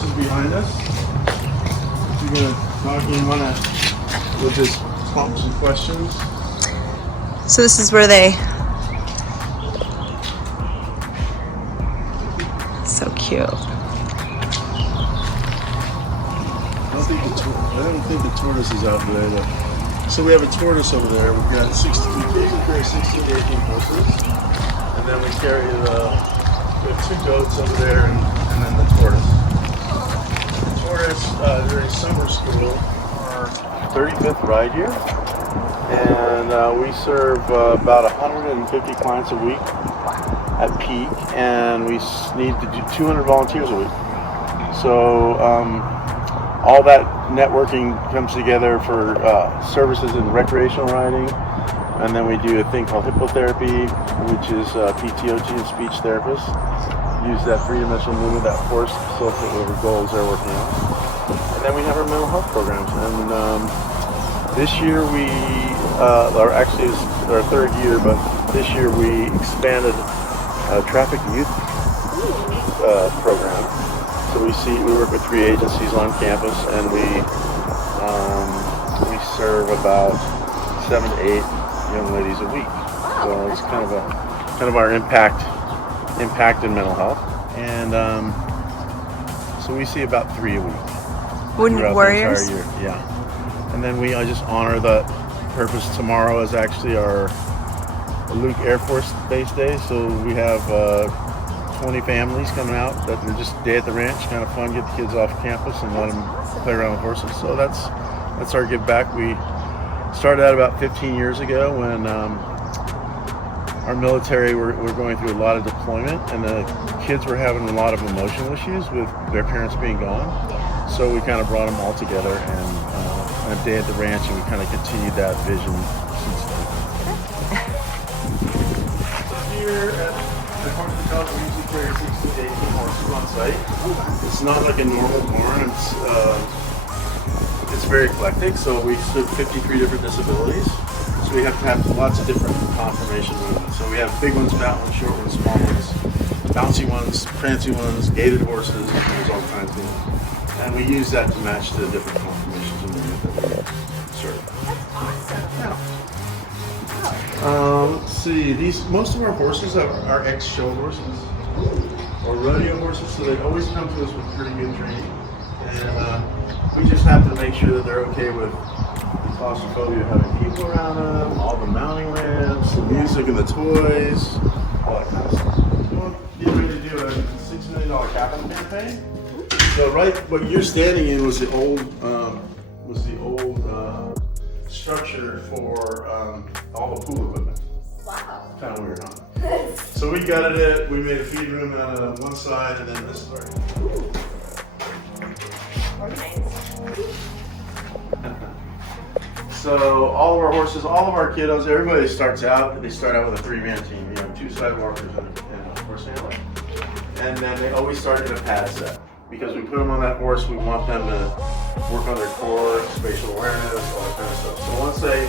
horses behind us. You're gonna talk in we'll just prompt some questions. So this is where they. So cute. I don't think the tortoise is out there though. So we have a tortoise over there. We've got 60 to 18 horses. And then we have two goats over there and then the tortoise. The tortoise, during summer school, our 35th ride here. And we serve about 150 clients a week at peak. And we need to do 200 volunteers a week. So all that networking comes together for services in recreational riding, and then we do a thing called hippotherapy, which is PTOT and speech therapists. Use that three-dimensional movement, that force, to facilitate whatever goals they're working on. And then we have our mental health programs. And this year actually it's our third year, but this year we expanded traffic youth program. So we work with 3 agencies on campus, and we serve about 7 to 8 young ladies a week. So it's kind of our impact in mental health, and so we see about 3 a week. Wounded warriors. The entire year. Yeah, and then I just honor the purpose. Tomorrow is actually our Luke Air Force Base Day, so we have 20 families coming out. That they're just day at the ranch, kind of fun. Get the kids off campus and let them play around with horses. So that's our give back. We started out about 15 years ago when our military were going through a lot of deployment, and the kids were having a lot of emotional issues with their parents being gone. So we kind of brought them all together and a day at the ranch, and we kind of continued that vision since then. So here at the Horse Club, we usually carry 16 to 18 horses on site. It's not like a normal barn. It's very eclectic. So we serve 53 different disabilities. So we have to have lots of different conformation movements. So we have big ones, fat ones, short ones, small ones, bouncy ones, prancy ones, gaited horses. There's all kinds of them. And we use that to match the different conformations of movement that we serve. Let's see. Most of our horses are ex-show horses or rodeo horses, so they always come to us with pretty good training, and we just have to make sure that they're okay with the claustrophobia of having people around them, all the mounting ramps, the music and the toys, all that kind of stuff. We're getting ready to do a $6 million capital campaign. So what you're standing in was the old structure for all the pool equipment. Wow. Kind of weird, huh? So we gutted it. We made a feed room out of one side, and then this is our. So all of our horses, all of our kiddos, everybody starts out. They start out with a 3-man team. You know, 2 sidewalkers and a horse handler, and then they always start in a pad set. Because we put them on that horse, we want them to work on their core, spatial awareness, all that kind of stuff. So once they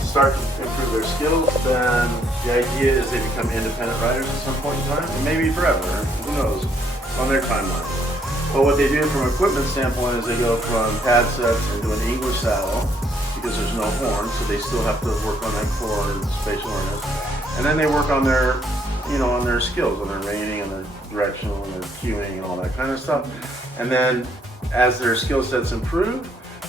start to improve their skills, then the idea is they become independent riders at some point in time, and maybe forever, who knows, on their timeline. But what they do from an equipment standpoint is they go from pad sets into an English saddle, because there's no horn, so they still have to work on that core and spatial awareness. And then they work on their skills, on their reining and their directional and their cueing and all that kind of stuff. And then as their skill sets improve,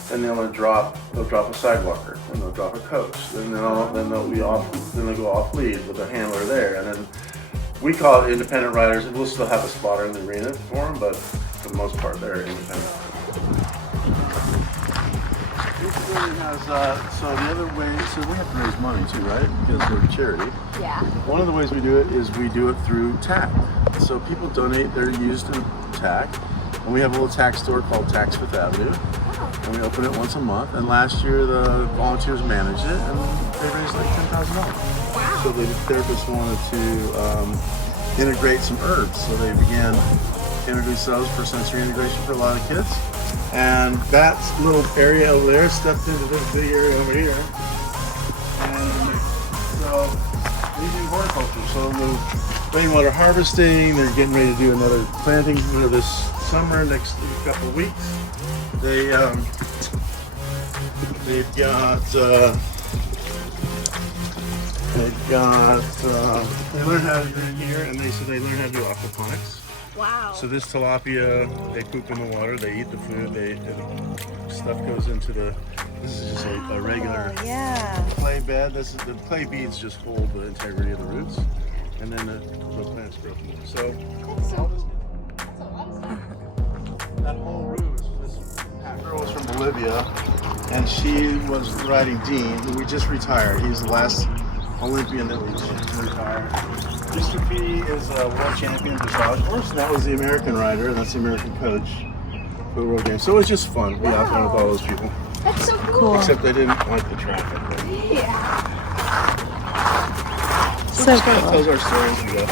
then they'll drop a sidewalker, then they'll drop a coach, then they'll go off lead with a handler there. And then we call it independent riders. We'll still have a spotter in the arena for them, but for the most part they're independent. So the other way, so we have to raise money too, right? Because we're a charity. Yeah. One of the ways we do it is we do it through TAC. So people donate their used TAC, and we have a little TAC store called TAC's Fifth Avenue, and we open it once a month. And last year the volunteers managed it, and they raised like $10,000. Wow. So the therapists wanted to integrate some herbs, so they began to introduce those for sensory integration for a lot of kids. And that little area over there stepped into this big area over here. And so we do horticulture. So the rainwater harvesting, they're getting ready to do another planting, this summer, next couple of weeks, they've they learn how to do here, and they learn how to do aquaponics. Wow. So this tilapia, they poop in the water, they eat the food, stuff goes into the. This is just a regular clay bed. The clay beads just hold the integrity of the roots, and then the plants grow from there. So That's a lot of stuff. that whole room is this girl was from Bolivia, and she was riding Dean, who we just retired. He's the last Olympian that we retired. Mr. P is a world champion dressage horse, and that was the American rider, and that's the American coach for the world games. So it was just fun to be out there with all those people. That's so cool. Cool. Except they didn't like the traffic. Yeah. So just kind of tells our story as we go.